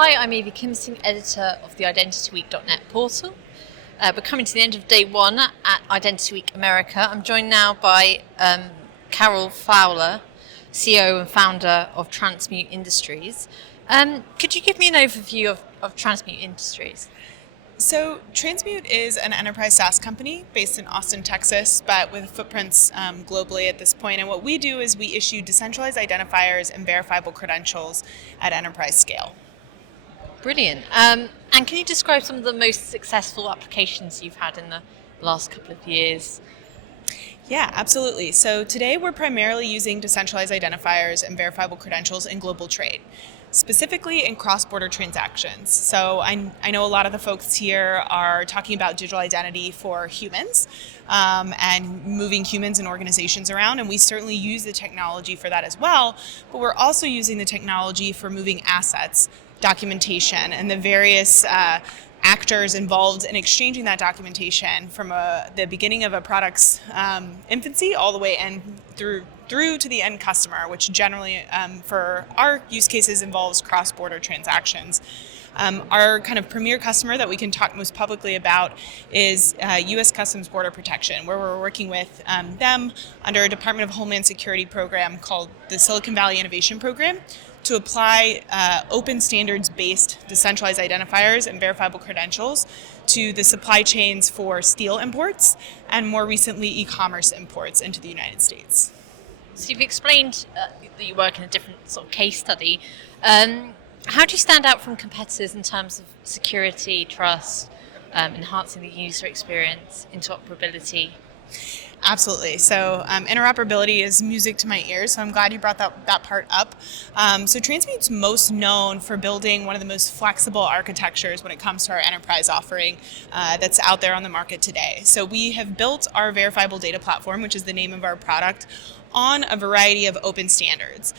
Hi, I'm Evie Kimsing, editor of the IdentityWeek.net portal. We're coming to the end of day one at Identity Week America. I'm joined now by Carol Fowler, CEO and founder of Transmute Industries. Could you give me an overview of Transmute Industries? So Transmute is an enterprise SaaS company based in Austin, Texas, but with footprints globally at this point. And what we do is we issue decentralized identifiers and verifiable credentials at enterprise scale. Brilliant. And can you describe some of the most successful applications you've had in the last couple of years? Yeah, absolutely. So today we're primarily using decentralized identifiers and verifiable credentials in global trade, specifically in cross-border transactions. So I know a lot of the folks here are talking about digital identity for humans and moving humans and organizations around, and we certainly use the technology for that as well, but we're also using the technology for moving assets, documentation, and the various actors involved in exchanging that documentation from the beginning of a product's infancy all the way and through to the end customer, which generally for our use cases involves cross-border transactions. Our kind of premier customer that we can talk most publicly about is U.S. Customs Border Protection, where we're working with them under a Department of Homeland Security program called the Silicon Valley Innovation Program to apply open standards-based decentralized identifiers and verifiable credentials to the supply chains for steel imports and more recently e-commerce imports into the United States. So you've explained that you work in a different sort of case study. How do you stand out from competitors in terms of security, trust, enhancing the user experience, interoperability? Absolutely. So interoperability is music to my ears, so I'm glad you brought that part up. So Transmute's most known for building one of the most flexible architectures when it comes to our enterprise offering that's out there on the market today. So we have built our Verifiable data platform, which is the name of our product, on a variety of open standards.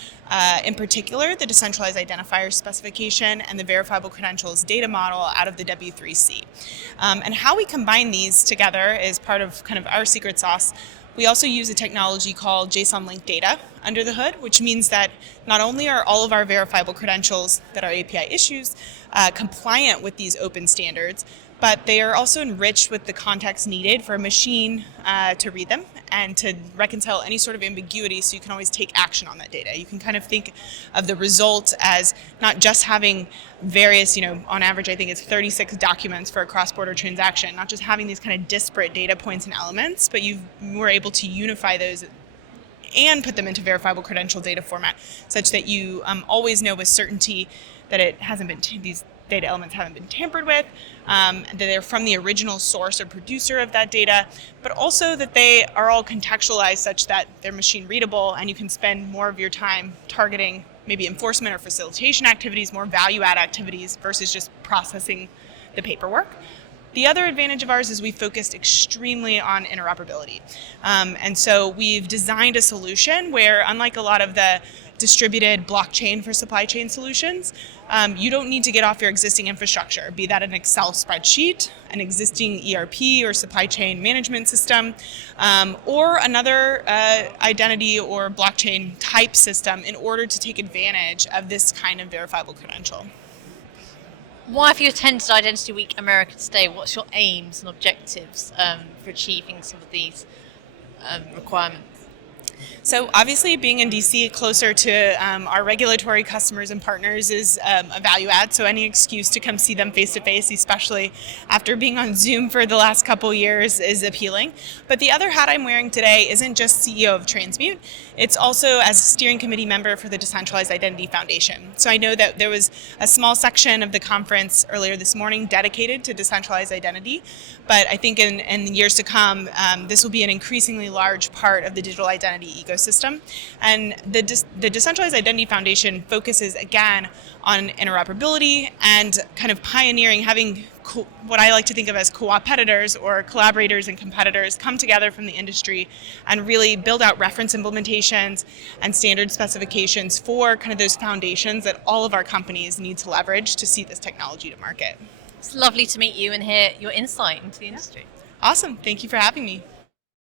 In particular, the decentralized identifier specification and the verifiable credentials data model out of the W3C. And how we combine these together is part of kind of our secret sauce. We also use a technology called JSON linked data under the hood, which means that not only are all of our verifiable credentials that our API issues compliant with these open standards, but they are also enriched with the context needed for a machine to read them and to reconcile any sort of ambiguity, so you can always take action on that data. You can kind of think of the result as not just having various, on average I think it's 36 documents for a cross-border transaction, not just having these kind of disparate data points and elements, but you were able to unify those and put them into verifiable credential data format such that you always know with certainty that it hasn't been these data elements haven't been tampered with, that they're from the original source or producer of that data, but also that they are all contextualized such that they're machine readable and you can spend more of your time targeting maybe enforcement or facilitation activities, more value add activities versus just processing the paperwork. The other advantage of ours is we focused extremely on interoperability. And so we've designed a solution where, unlike a lot of the distributed blockchain for supply chain solutions, you don't need to get off your existing infrastructure, be that an Excel spreadsheet, an existing ERP or supply chain management system, or another identity or blockchain type system in order to take advantage of this kind of verifiable credential. Why have you attended Identity Week America today? What's your aims and objectives for achieving some of these requirements? So obviously being in DC closer to our regulatory customers and partners is a value add, so any excuse to come see them face to face, especially after being on Zoom for the last couple years, is appealing. But the other hat I'm wearing today isn't just CEO of Transmute, it's also as a steering committee member for the Decentralized Identity Foundation. So I know that there was a small section of the conference earlier this morning dedicated to decentralized identity, but I think in years to come, this will be an increasingly large part of the digital identity ecosystem. And the Decentralized Identity Foundation focuses again on interoperability and kind of pioneering, having what I like to think of as co-opetitors or collaborators and competitors come together from the industry and really build out reference implementations and standard specifications for kind of those foundations that all of our companies need to leverage to see this technology to market. It's lovely to meet you and hear your insight into the industry. Awesome. Thank you for having me.